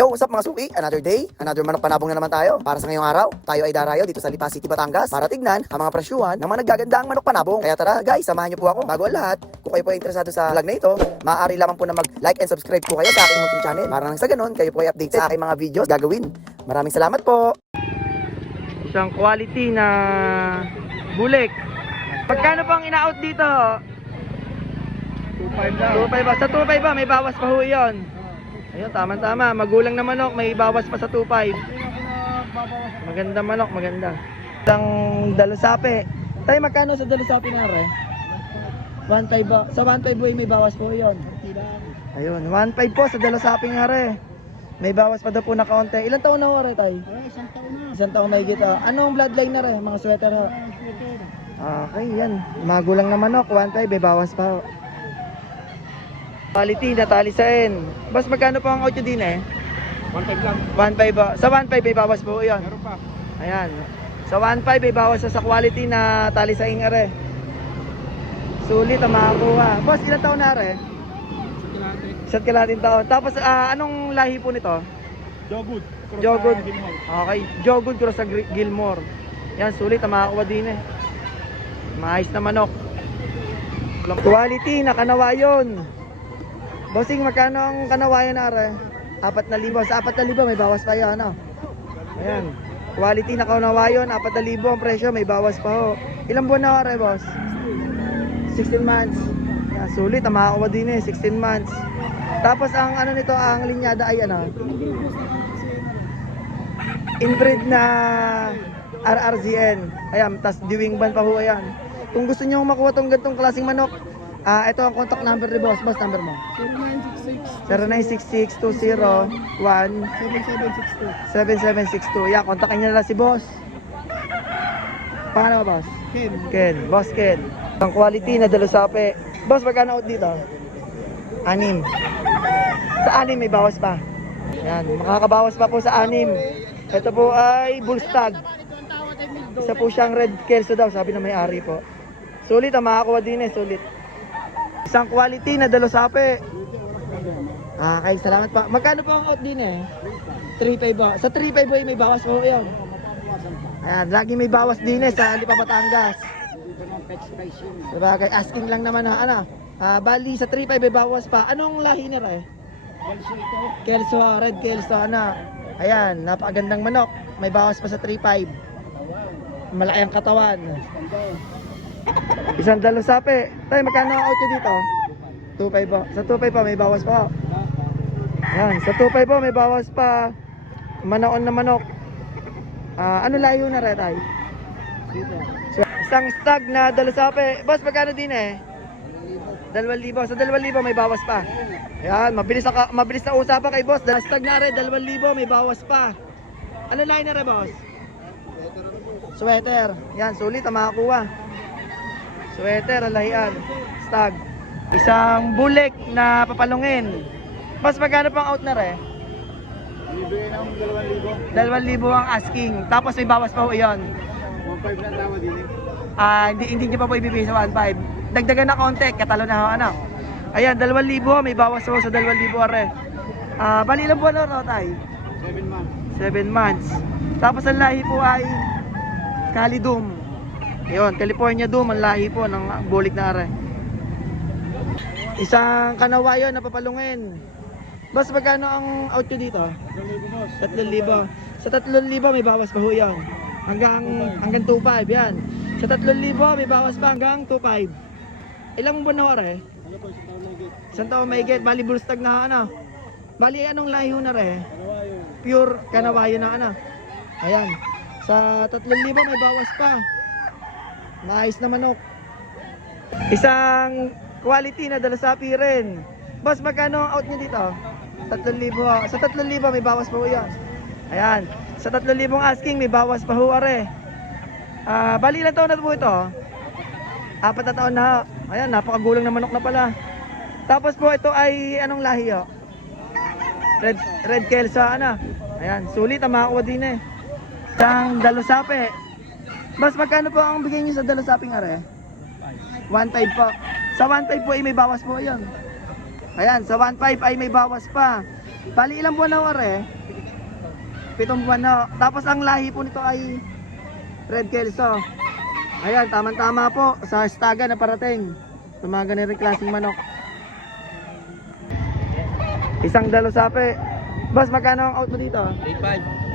Yo, what's up mga suki? Another day, another manok panabong na naman tayo. Para sa ngayong araw, tayo ay darayo dito sa Lipa City, Batangas para tignan ang mga presyuhan ng mga nagagandang manok panabong. Kaya tara guys, samahan niyo po ako. Bago ang lahat, kung kayo po ay interesado sa vlog na ito, maaari lamang po na mag-like and subscribe po kayo sa aking munting channel. Para nang sa ganun, kayo po ay update sa aking mga videos gagawin. Maraming salamat po. Isang quality na bulik. Pagkano pang ina-out dito? 2.5 lang. 2.5 ba? Sa 2.5 ba? May bawas pa ho yun. Ayun, tama-tama. Magulang na manok, may bawas pa sa 2.5. Maganda manok, maganda. Isang dalusape. Tayo, magkano sa dalusape na re? 1.5 ba? Sa 1.5 boy, may bawas po yun. Ayun, 1.5 po sa dalusape nga re. May bawas pa daw po na kaunti. Ilan taon na ho re, tay? Isang taon na. Isang taong may gita. Anong bloodline na re? Mga sweater ho. Okay, yan. Magulang na manok, 1.5, may bawas pa ho. Quality na talisain. Boss, magkano po ang 8 din eh? 1.5 lang. 1.5 ba? Sa 1.5 may bawas po yun. Meron pa. Ayan. Sa 1.5 may bawas sa quality na talisain are. Sulit ang makakuha. Boss, ilang taon na are? Isa't kalating taon. Tapos anong lahi po nito? Jogwood. Jogwood. Okay. Jogwood cross sa Gilmore. Yan, sulit ang makakuha din eh. Maayos na manok. Quality na kanawayon. Bossing, magkano ang kanawayan na are? 4,000. Sa 4,000 may bawas pa yun, ano? Ayan. Quality na kanawayon, 4,000 ang presyo, may bawas pa ho. Ilang buwan na are, boss? 16 months. Ayan, sulit, ang makakuha din eh, 16 months. Tapos ang ano nito, ang linyada ay ano? Inbred na RRZN. Ayan, tas diwing ban pa ho, ayan. Kung gusto nyo makuha tong gantong klaseng manok, ito ang contact number ni boss. Boss, number mo? 0966-201-7762. Yeah, kontakin nyo na si boss. Paano ba, boss? Ken. Boss Ken. Ang quality na dalusape. Boss, magkano out dito? 6. Sa 6 may bawas pa. Yan, makakabawas pa po sa 6. Ito po ay bullstag. Isa po siyang red kelso daw, sabi na may-ari po. Sulit, makakuha din eh, sulit. Isang quality na dalusape. Okay, salamat pa. Magkano po ang out din eh? 3.5 ba? Sa 3.5 boy may bawas po yun. Ayan, lagi may bawas din eh sa Lipa, Batangas. Sabagay, asking lang naman ha, ano? Bali sa 3.5 may bawas pa. Anong lahi niya eh? Kelso, red kelso, ano? Ayan, napakagandang manok. May bawas pa sa 3.5. Malaki ang katawan. Isang dalusape. Tayo, magkano ang out nyo dito? 2.5 po. Sa 2.5 pa may bawas pa. Ayan, sa 2.5 po may bawas pa. Manaon na manok. Ano layo na rin tayo? So, isang stag na dalusape. Boss, magkano din eh? 2,000. Sa 2,000 may bawas pa. Ayan, mabilis na usapan kay boss. Stag na rin, 2,000 may bawas pa. Ano layo na rin, boss? Sweater. Yan, sulit ang makakuha. Sweater, alahian. Stag. Isang bulik na papalungin. Mas magkano pang out na re? Bibigay ng 2,000. 2,000 ang asking. Tapos may bawas pa ho iyon. 1.5 lang tama din eh. Hindi nyo pa po ibibigay sa 1.5. Dagdagan na konti, katalo na ho, ano. Ayan, 2,000. May bawas ho sa 2,000 are. Bali ilang buwan na tay? 7 months. 7 months. Tapos ang lahi po ay Calidum. Yun, California Doom ang lahi po ng bulik na are. Isang kanawayon na papalungin. Boss, magkano ang out nyo dito? 3,000. Sa 3,000 may bawas pa ho yan. Hanggang 2.5 yan. Sa 3,000 may bawas pa hanggang 2.5. Ilang buwan na ore? Ano po, isang taon lang git. Isang taon may get. Bali bullstag na ano. Bali anong lahi ho na re? Kanawayo. Pure kanawayo na ano. Ayan. Sa 3,000 may bawas pa. Maayos na manok. Isang quality na dalusapi rin. Boss, magkano ang out nyo dito? 3,000. Sa 3,000 may bawas pa ho yan. Ayan. Sa 3,000 asking may bawas pa ho are. Bali ilang taon na po ito? 4 na taon na. Ayan, napakagulang na manok na pala. Tapos po ito ay anong lahi ho? Red kelso, ano? Ayan, sulit ang makakuha din eh. Isang dalusape. Boss, magkano po ang bigay niyo sa dalusaping are? 1.5 po. Sa 1.5 po ay may bawas po yun. Ayan, sa 1.5 ay may bawas pa. Bali, ilang buwan na are? 7 buwan na. Tapos ang lahi po nito ay Red Kelso. Ayan, tama-tama po sa estaga na parating. Sa mga ganitong klaseng manok. Isang dalosape. Boss, magkano ang out mo dito?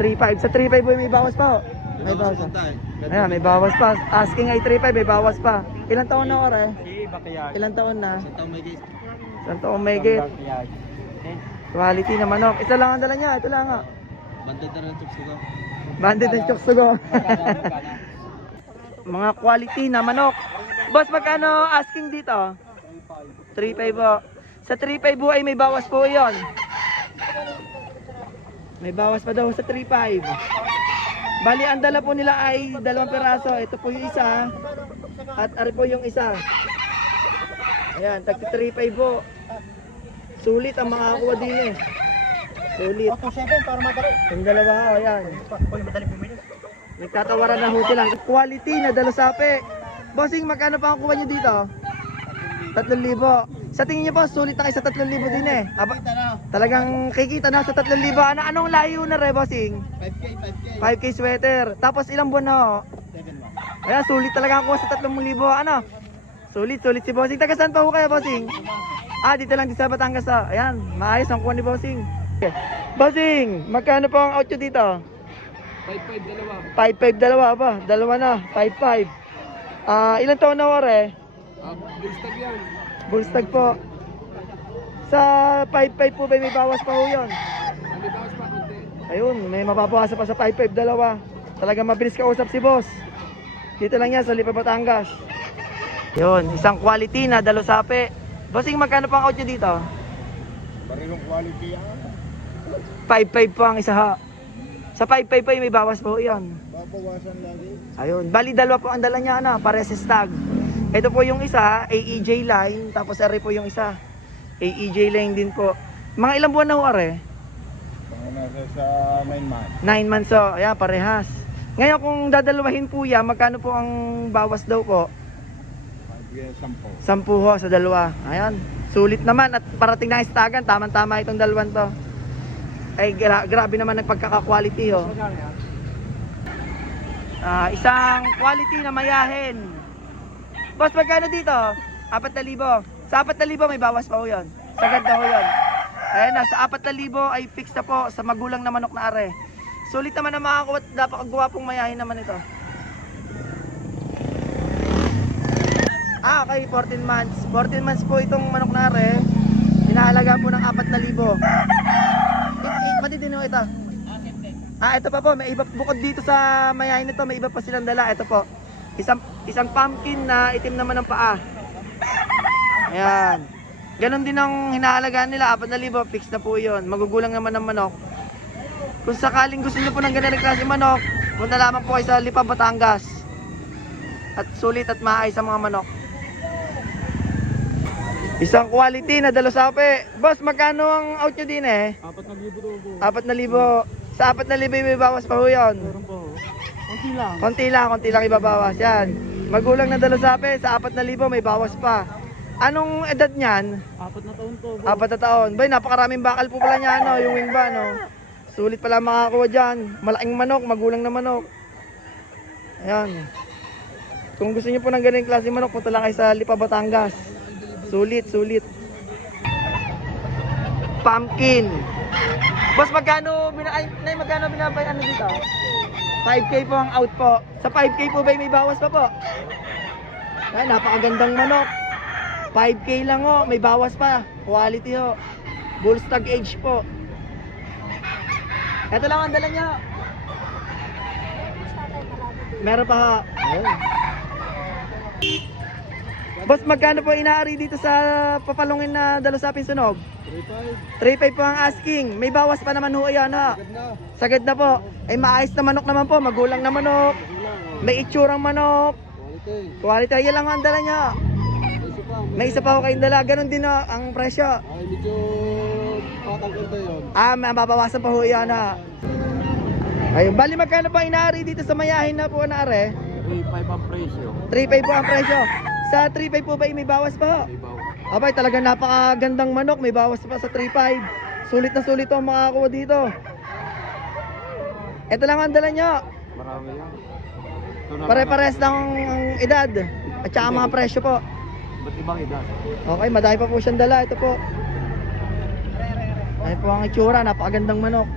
8.5. 3.5. Sa 3.5 boy, may bawas pa. May bawas pa. Ayan, may bawas pa. Asking ay 3.5, may bawas pa. Ilang taon na ore? Ilang taon na? Isang taon may gate. Quality na manok. Isa lang ang dala niya. Ito lang nga. Banded ng choksugo. Mga quality na manok. Boss, magkano asking dito? 3.5 po. Sa 3.5 po ay may bawas po yon. May bawas pa daw sa 3.5. Bali, ang dala po nila ay 2 peraso. Ito po yung isa. At ari po yung isa. Ayan, tagti 3.5 po. Sulit ang makakakuha din eh. Sulit. Yung dalawa ko, ayan. Nagtatawaran na ho sila. Quality na dalosape. Bossing, magkano pa ang kuha nyo dito? 3,000. Sa tingin niyo po, sulit na kayo sa 3,000 din eh. Aba, talagang kikita na sa 3,000. Anong layo na re, bossing? 5K sweater. Tapos ilang buwan na ho? 7 months. Ayan, sulit talaga ang kuha sa 3,000. Ano? Sulit si bossing. Taga saan pa ho kayo, bossing? Dito lang, dito sa Batangas. Ayan, maayos ang kuha ni bossing. Bossing, magkano po ang out nyo dito? 5.5 dalawa. 5.5 dalawa ba? Dalawa na, 5.5. Ilang taon na ore? Bullstag yan. Bullstag po. Sa 5.5 po ba may bawas pa ho yun? May bawas pa konti. Ayun, may mababawasan pa sa 5.5 dalawa. Talagang mabilis kausap si boss. Dito lang yan sa Lipa, Batangas. Yun, isang quality na dalosape. Bossing, magkano pang out nyo dito? Parirong quality yan. 5.5 po ang isa ha. Sa 5.5 po may bawas po yan. Babawasan lagi. Ayun, bali dalawa po ang dala niya na, pares stag. Ito po yung isa, AEJ line, tapos ari po yung isa. AEJ line din po. Mga ilang buwan na ho are? Nasa sa 9 months. 9 months so, ayan, parehas. Ngayon kung dadalawahin po yan, magkano po ang bawas daw po? 10. 10 ho sa dalawa. Ayan, sulit naman at parating na istagan, tama-tama itong dalawan to. Ay grabe naman ang pagkaka-quality ho. Isang quality na mayahin. Boss, magkano dito? 4,000. Sa 4,000 may bawas pa ho yun. Sagad na ho yun. Ayan na, sa 4,000 ay fix na po sa magulang na manok na are. Sulit naman na makakuha, napakagwapong mayahin naman ito. Okay, 14 months. 14 months po itong manok na are. Hinahalaga po ng 4,000. Matitino ito. Ito pa po, may iba bukod dito sa mayahin nito, may iba pa silang dala. Ito po. Isang pumpkin na itim naman ang paa. Ayan. Ganon din ang hinahalagaan nila, 4,000, fix na po 'yon. Magugulang naman ng manok. Kung sakaling gusto niyo po ng ganitong klase manok, punta lamang po kayo sa Lipa, Batangas. At sulit at maayos ang mga manok. Isang quality na dalosape. Boss, magkano ang out nyo din eh? 4,000 4,000. Sa 4,000 may bawas pa ho yun. Konti lang. Konti lang ibabawas yan. Magulang na dalosape, sa 4,000 may bawas pa. Anong edad niyan? 4 na taon to. 4 na taon. Bay, napakaraming bakal po pala niya, no? Yung wing ba, no? Sulit pala makakuha dyan. Malaking manok, magulang na manok. Ayan. Kung gusto niyo po ng ganyung klase manok, punta lang kayo sa Lipa, Batangas. Sulit. Pumpkin. Boss, magkano binabay ano dito? 5K po ang out po. Sa 5K po ba may bawas pa po? Ay, napakagandang manok. 5K lang ho, may bawas pa. Quality ho. Bullstag age po. Ito lang ang dala niya. Meron pa ha. Ayun. Boss, magkano po inaari dito sa papalungin na dalusapin sunog? 3.5 po ang asking. May bawas pa naman ho yan ha. Sagad na po. Ay maayos na manok naman po. Magulang na manok. May itsurang manok. Quality. Yan lang ang dala niya. May isa pa ho kayong dala. Ganon din ho ang presyo. Ay, medyo pataganda yun. Mabawasan pa ho yan ha. Ayun, bali magkano pa inaari dito sa mayahin na po na are? 3.5 ang presyo. 3.5 po ang presyo. Sa 3.5 po ba may bawas pa ho? May bawas. Abay, talagang napakagandang manok. May bawas pa sa 3.5. Sulit na sulit to ang makakakuha dito. Ito lang ang dala nyo. Marami yan. Ito na Pare-pares ng edad. At saka mga presyo po. Ba't ibang edad? Okay, madami pa po siyang dala. Ito po. Ay po ang itsura. Napakagandang manok.